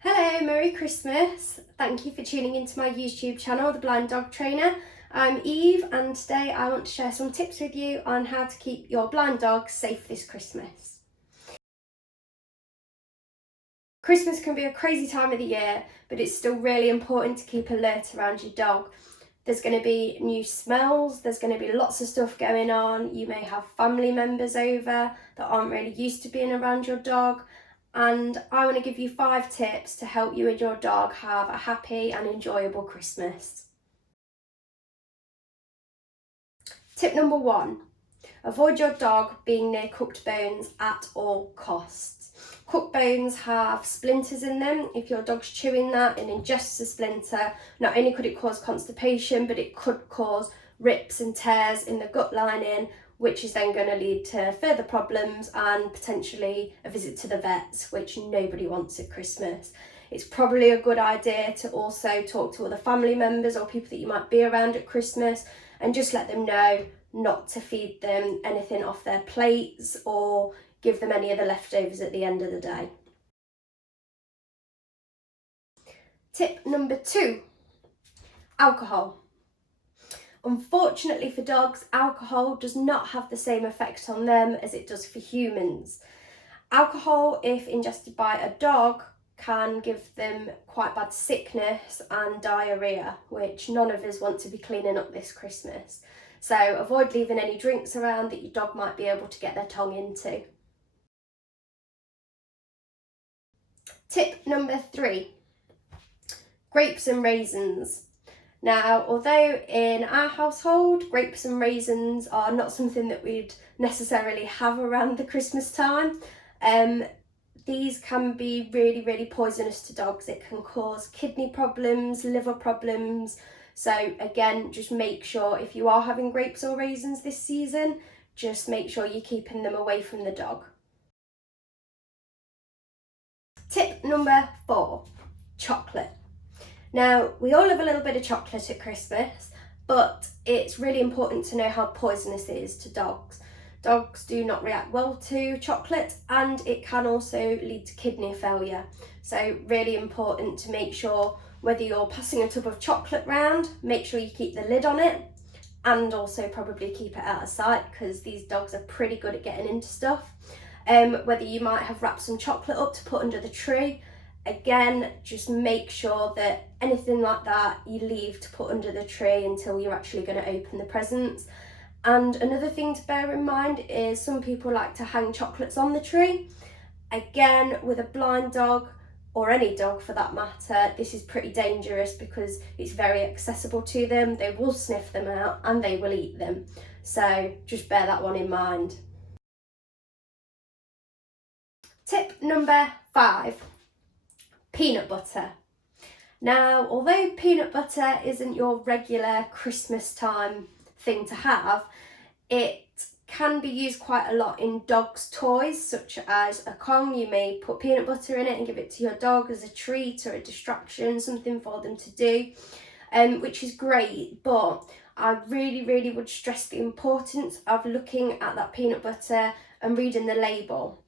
Hello, Merry Christmas. Thank you for tuning into my YouTube channel, The Blind Dog Trainer. I'm Eve and today I want to share some tips with you on how to keep your blind dog safe this Christmas. Christmas can be a crazy time of the year, but it's still really important to keep alert around your dog. There's going to be new smells, there's going to be lots of stuff going on. You may have family members over that aren't really used to being around your dog. And I want to give you 5 tips to help you and your dog have a happy and enjoyable Christmas. Tip number 1, avoid your dog being near cooked bones at all costs. Cooked bones have splinters in them. If your dog's chewing that and ingests a splinter, not only could it cause constipation, but it could cause rips and tears in the gut lining, which is then going to lead to further problems and potentially a visit to the vets, which nobody wants at Christmas. It's probably a good idea to also talk to other family members or people that you might be around at Christmas and just let them know not to feed them anything off their plates or give them any of the leftovers at the end of the day. Tip number 2, alcohol. Unfortunately for dogs, alcohol does not have the same effect on them as it does for humans. Alcohol, if ingested by a dog, can give them quite bad sickness and diarrhea, which none of us want to be cleaning up this Christmas. So avoid leaving any drinks around that your dog might be able to get their tongue into. Tip number 3, grapes and raisins. Now, although in our household, grapes and raisins are not something that we'd necessarily have around the Christmas time, these can be really poisonous to dogs. It can cause kidney problems, liver problems. So again, just make sure if you are having grapes or raisins this season, just make sure you're keeping them away from the dog. Tip number 4, chocolate. Now, we all love a little bit of chocolate at Christmas, but it's really important to know how poisonous it is to dogs. Dogs do not react well to chocolate and it can also lead to kidney failure. So really important to make sure whether you're passing a tub of chocolate round, make sure you keep the lid on it and also probably keep it out of sight because these dogs are pretty good at getting into stuff. Whether you might have wrapped some chocolate up to put under the tree, again, just make sure that anything like that you leave to put under the tree until you're actually going to open the presents. And another thing to bear in mind is some people like to hang chocolates on the tree. Again, with a blind dog, or any dog for that matter, this is pretty dangerous because it's very accessible to them. They will sniff them out and they will eat them. So just bear that one in mind. Tip number 5, peanut butter. Now, although peanut butter isn't your regular Christmas time thing to have, it can be used quite a lot in dogs' toys, such as a Kong. You may put peanut butter in it and give it to your dog as a treat or a distraction, something for them to do, which is great, but I really would stress the importance of looking at that peanut butter and reading the label.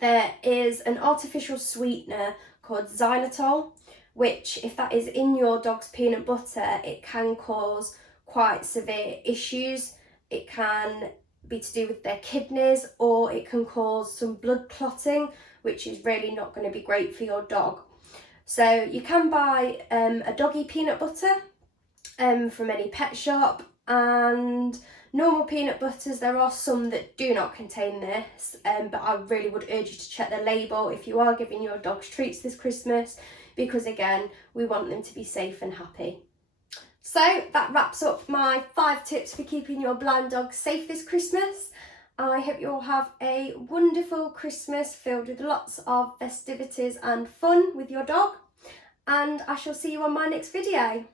There is an artificial sweetener called Xylitol, which if that is in your dog's peanut butter, it can cause quite severe issues. It can be to do with their kidneys or it can cause some blood clotting, which is really not going to be great for your dog. So you can buy a doggy peanut butter from any pet shop, and normal peanut butters, there are some that do not contain this, but I really would urge you to check the label if you are giving your dogs treats this Christmas, because again, we want them to be safe and happy. So that wraps up my 5 tips for keeping your blind dog safe this Christmas. I hope you all have a wonderful Christmas filled with lots of festivities and fun with your dog, and I shall see you on my next video.